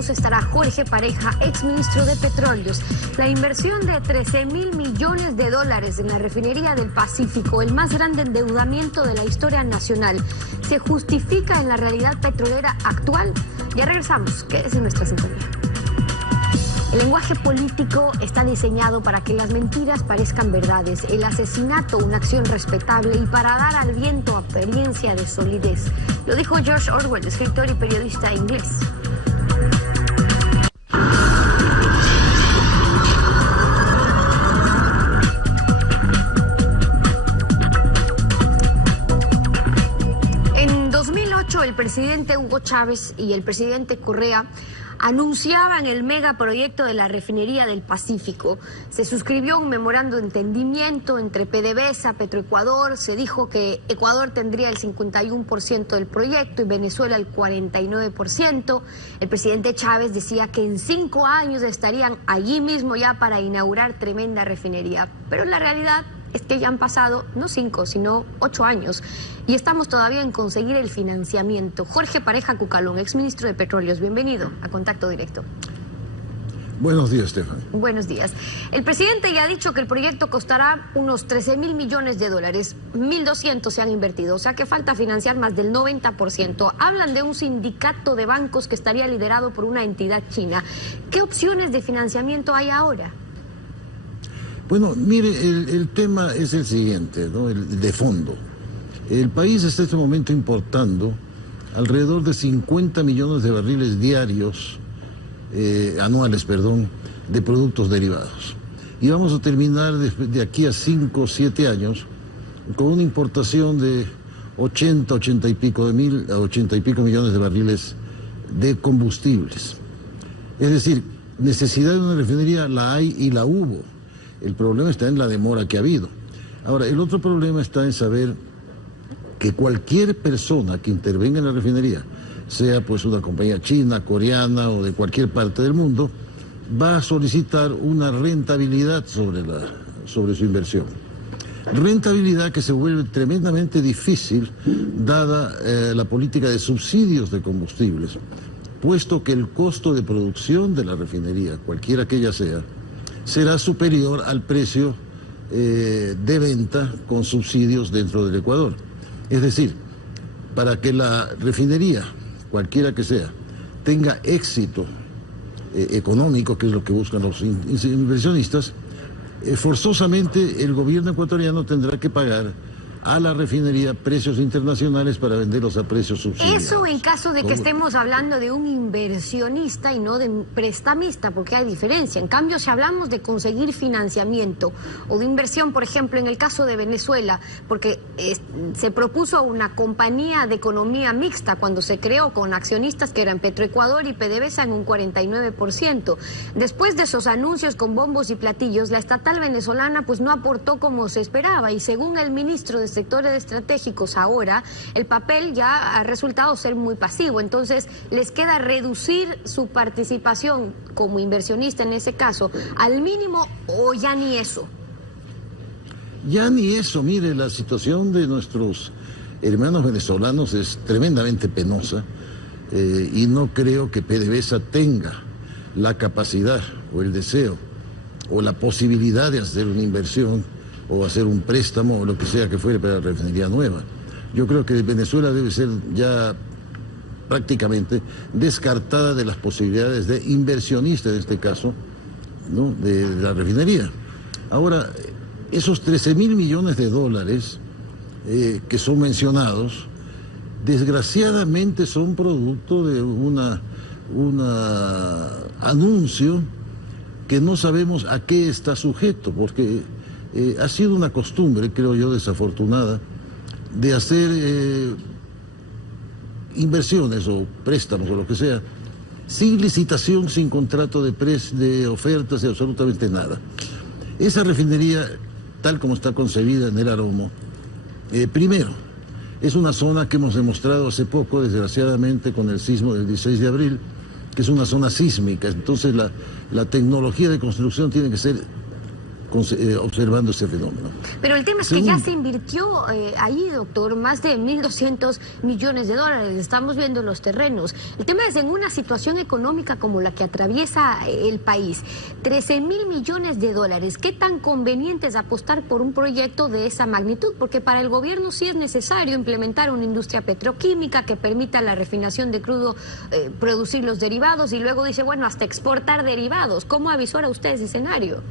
tenemos estará Jorge Pareja, exministro de Petróleos. La inversión de 13.000 millones de dólares en la refinería del Pacífico, el más grande endeudamiento de la historia nacional, ¿se justifica en la realidad petrolera actual? Ya regresamos, quédese en nuestra sintonía. El lenguaje político está diseñado para que las mentiras parezcan verdades, el asesinato una acción respetable y para dar al viento apariencia de solidez. Lo dijo George Orwell, escritor y periodista inglés. En 2008 el presidente Hugo Chávez y el presidente Correa anunciaban el megaproyecto de la refinería del Pacífico. Se suscribió un memorando de entendimiento entre PDVSA, Petroecuador. Se dijo que Ecuador tendría el 51% del proyecto y Venezuela el 49%. El presidente Chávez decía que en 5 años estarían allí mismo ya para inaugurar tremenda refinería. Pero la realidad es que ya han pasado no 5, sino 8 años y estamos todavía en conseguir el financiamiento. Jorge Pareja Cucalón, exministro de Petróleos, bienvenido a Contacto Directo. Buenos días, Stephanie. Buenos días. El presidente ya ha dicho que el proyecto costará unos 13.000 millones de dólares. 1.200 se han invertido, o sea que falta financiar más del 90%. Hablan de un sindicato de bancos que estaría liderado por una entidad china. ¿Qué opciones de financiamiento hay ahora? Bueno, mire, el tema es el siguiente, ¿no? El de fondo. El país está en este momento importando alrededor de 50 millones de barriles diarios, anuales, de productos derivados. Y vamos a terminar de aquí a 5 o 7 años con una importación de 80 y pico millones de barriles de combustibles. Es decir, necesidad de una refinería la hay y la hubo. El problema está en la demora que ha habido. Ahora, el otro problema está en saber que cualquier persona que intervenga en la refinería, sea pues una compañía china, coreana o de cualquier parte del mundo, va a solicitar una rentabilidad sobre su inversión. Rentabilidad que se vuelve tremendamente difícil dada la política de subsidios de combustibles, puesto que el costo de producción de la refinería, cualquiera que ella sea, será superior al precio de venta con subsidios dentro del Ecuador. Es decir, para que la refinería, cualquiera que sea, tenga éxito económico, que es lo que buscan los inversionistas, forzosamente el gobierno ecuatoriano tendrá que pagar a la refinería precios internacionales para venderlos a precios subsidiados. Eso en caso de que estemos hablando de un inversionista y no de un prestamista, porque hay diferencia. En cambio, si hablamos de conseguir financiamiento o de inversión, por ejemplo, en el caso de Venezuela, porque se propuso una compañía de economía mixta cuando se creó con accionistas que eran Petroecuador y PDVSA en un 49%. Después de esos anuncios con bombos y platillos, la estatal venezolana pues no aportó como se esperaba y según el ministro de sectores estratégicos ahora, el papel ya ha resultado ser muy pasivo, entonces les queda reducir su participación como inversionista en ese caso al mínimo o ya ni eso. Ya ni eso, mire, la situación de nuestros hermanos venezolanos es tremendamente penosa y no creo que PDVSA tenga la capacidad o el deseo o la posibilidad de hacer una inversión o hacer un préstamo o lo que sea que fuere para la refinería nueva. Yo creo que Venezuela debe ser ya prácticamente descartada de las posibilidades de inversionista, en este caso, ¿no?, de la refinería. Ahora, esos 13.000 millones de dólares que son mencionados, desgraciadamente son producto de un anuncio que no sabemos a qué está sujeto, porque ha sido una costumbre, creo yo, desafortunada, de hacer inversiones o préstamos o lo que sea, sin licitación, sin contrato de ofertas y absolutamente nada. Esa refinería, tal como está concebida en el Aromo, primero, es una zona que hemos demostrado hace poco, desgraciadamente, con el sismo del 16 de abril, que es una zona sísmica, entonces la tecnología de construcción tiene que ser observando ese fenómeno. Pero el tema es que ya se invirtió ahí, doctor, más de 1.200 millones de dólares. Estamos viendo los terrenos. El tema es en una situación económica como la que atraviesa el país. 13.000 millones de dólares. ¿Qué tan conveniente es apostar por un proyecto de esa magnitud? Porque para el gobierno sí es necesario implementar una industria petroquímica que permita la refinación de crudo, producir los derivados y luego dice, bueno, hasta exportar derivados. ¿Cómo avisora usted ese escenario?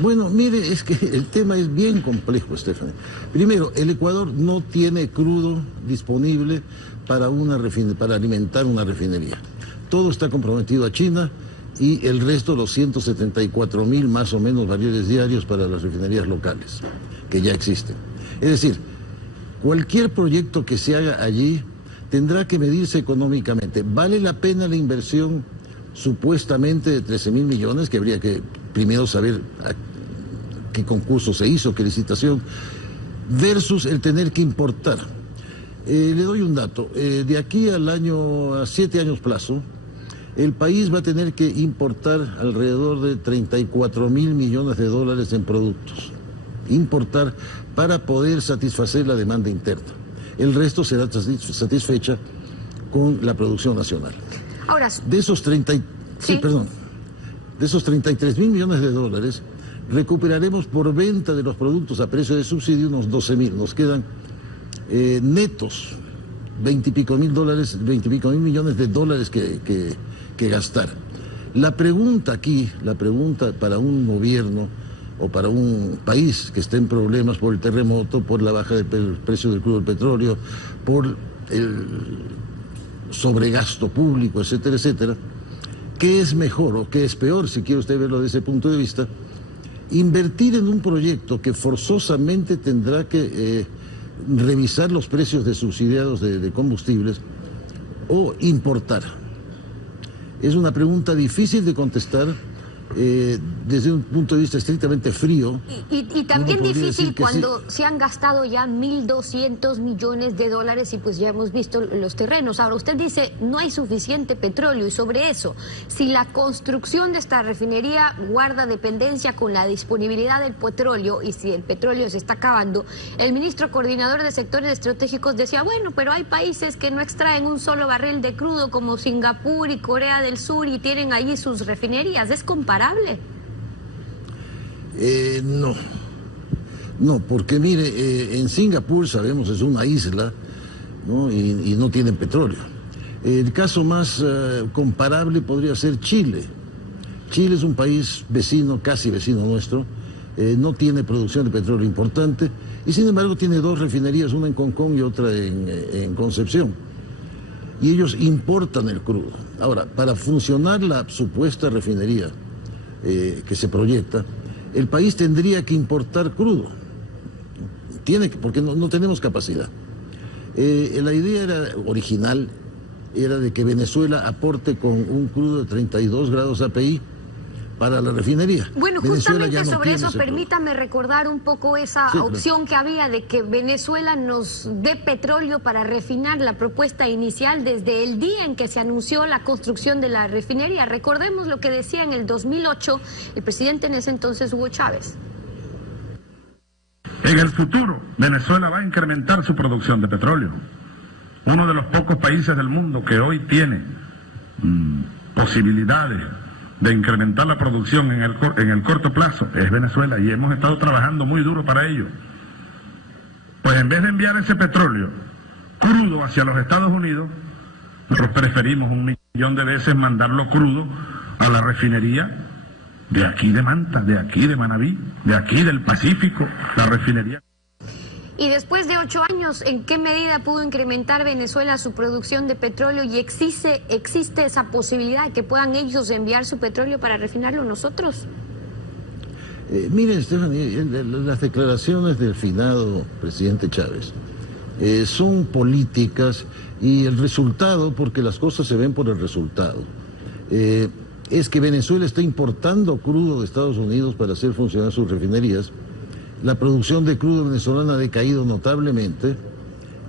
Bueno, mire, es que el tema es bien complejo, Stephanie. Primero, el Ecuador no tiene crudo disponible para alimentar una refinería. Todo está comprometido a China y el resto, los 174.000 más o menos barriles diarios para las refinerías locales, que ya existen. Es decir, cualquier proyecto que se haga allí tendrá que medirse económicamente. ¿Vale la pena la inversión supuestamente de 13.000 millones, que habría que primero saber qué concurso se hizo, qué licitación, versus el tener que importar? Le doy un dato. De aquí a 7 años plazo, el país va a tener que importar alrededor de 34.000 millones de dólares en productos. Importar para poder satisfacer la demanda interna. El resto será satisfecha con la producción nacional. Ahora, de esos 33.000 millones de dólares, recuperaremos por venta de los productos a precio de subsidio unos 12.000. Nos quedan netos 20 y pico mil millones de dólares que gastar. La pregunta para un gobierno o para un país que esté en problemas por el terremoto, por la baja del precio del crudo del petróleo, por el sobregasto público, etcétera, etcétera, ¿qué es mejor o qué es peor, si quiere usted verlo desde ese punto de vista? Invertir en un proyecto que forzosamente tendrá que revisar los precios de subsidiados de combustibles, o importar. Es una pregunta difícil de contestar desde un punto de vista estrictamente frío. Y también difícil cuando se han gastado ya 1.200 millones de dólares y pues ya hemos visto los terrenos. Ahora, usted dice, no hay suficiente petróleo, y sobre eso, si la construcción de esta refinería guarda dependencia con la disponibilidad del petróleo y si el petróleo se está acabando, el ministro coordinador de sectores estratégicos decía, bueno, pero hay países que no extraen un solo barril de crudo como Singapur y Corea del Sur y tienen allí sus refinerías. ¿Es comparable? No, porque mire, en Singapur sabemos es una isla, ¿no? Y no tienen petróleo. El caso más comparable podría ser Chile. Chile es un país vecino, casi vecino nuestro, no tiene producción de petróleo importante y sin embargo tiene 2 refinerías, una en Concón y otra en Concepción. Y ellos importan el crudo. Ahora, para funcionar la supuesta refinería que se proyecta, el país tendría que importar crudo. Porque no tenemos capacidad. La idea original era de que Venezuela aporte con un crudo de 32 grados API para la refinería. Bueno, justamente sobre eso, permítame recordar un poco esa opción que había de que Venezuela nos dé petróleo para refinar. La propuesta inicial desde el día en que se anunció la construcción de la refinería. Recordemos lo que decía en el 2008 el presidente en ese entonces, Hugo Chávez. En el futuro, Venezuela va a incrementar su producción de petróleo. Uno de los pocos países del mundo que hoy tiene posibilidades de incrementar la producción en el corto plazo es Venezuela, y hemos estado trabajando muy duro para ello. Pues en vez de enviar ese petróleo crudo hacia los Estados Unidos, nosotros preferimos 1 millón de veces mandarlo crudo a la refinería de aquí de Manta, de aquí de Manabí, de aquí del Pacífico, la refinería. Y después de 8 años, ¿en qué medida pudo incrementar Venezuela su producción de petróleo y existe esa posibilidad de que puedan ellos enviar su petróleo para refinarlo nosotros? Miren, Stephanie, las declaraciones del finado presidente Chávez son políticas y el resultado, porque las cosas se ven por el resultado, es que Venezuela está importando crudo de Estados Unidos para hacer funcionar sus refinerías. La producción de crudo venezolana ha decaído notablemente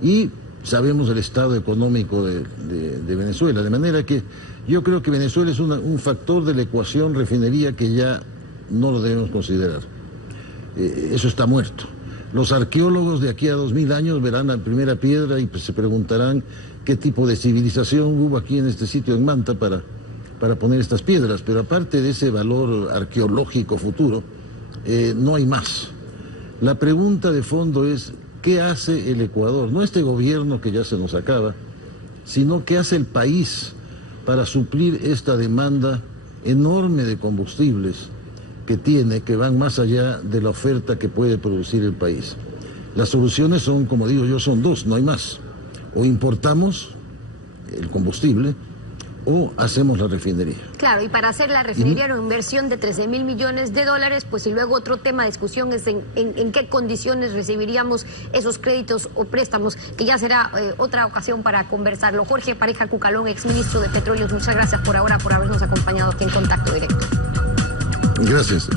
y sabemos el estado económico de Venezuela, de manera que yo creo que Venezuela es un factor de la ecuación refinería que ya no lo debemos considerar. Eso está muerto. Los arqueólogos de aquí a 2000 años verán la primera piedra y pues, se preguntarán qué tipo de civilización hubo aquí en este sitio en Manta para poner estas piedras. Pero aparte de ese valor arqueológico futuro, no hay más. La pregunta de fondo es, ¿qué hace el Ecuador? No este gobierno que ya se nos acaba, sino qué hace el país para suplir esta demanda enorme de combustibles que tiene, que van más allá de la oferta que puede producir el país. Las soluciones son, como digo yo, son dos, no hay más. O importamos el combustible o hacemos la refinería. Claro, y para hacer la refinería era una inversión de 13.000 millones de dólares, pues y luego otro tema de discusión es en qué condiciones recibiríamos esos créditos o préstamos, que ya será otra ocasión para conversarlo. Jorge Pareja Cucalón, exministro de Petróleos, muchas gracias por ahora por habernos acompañado aquí en Contacto Directo. Gracias.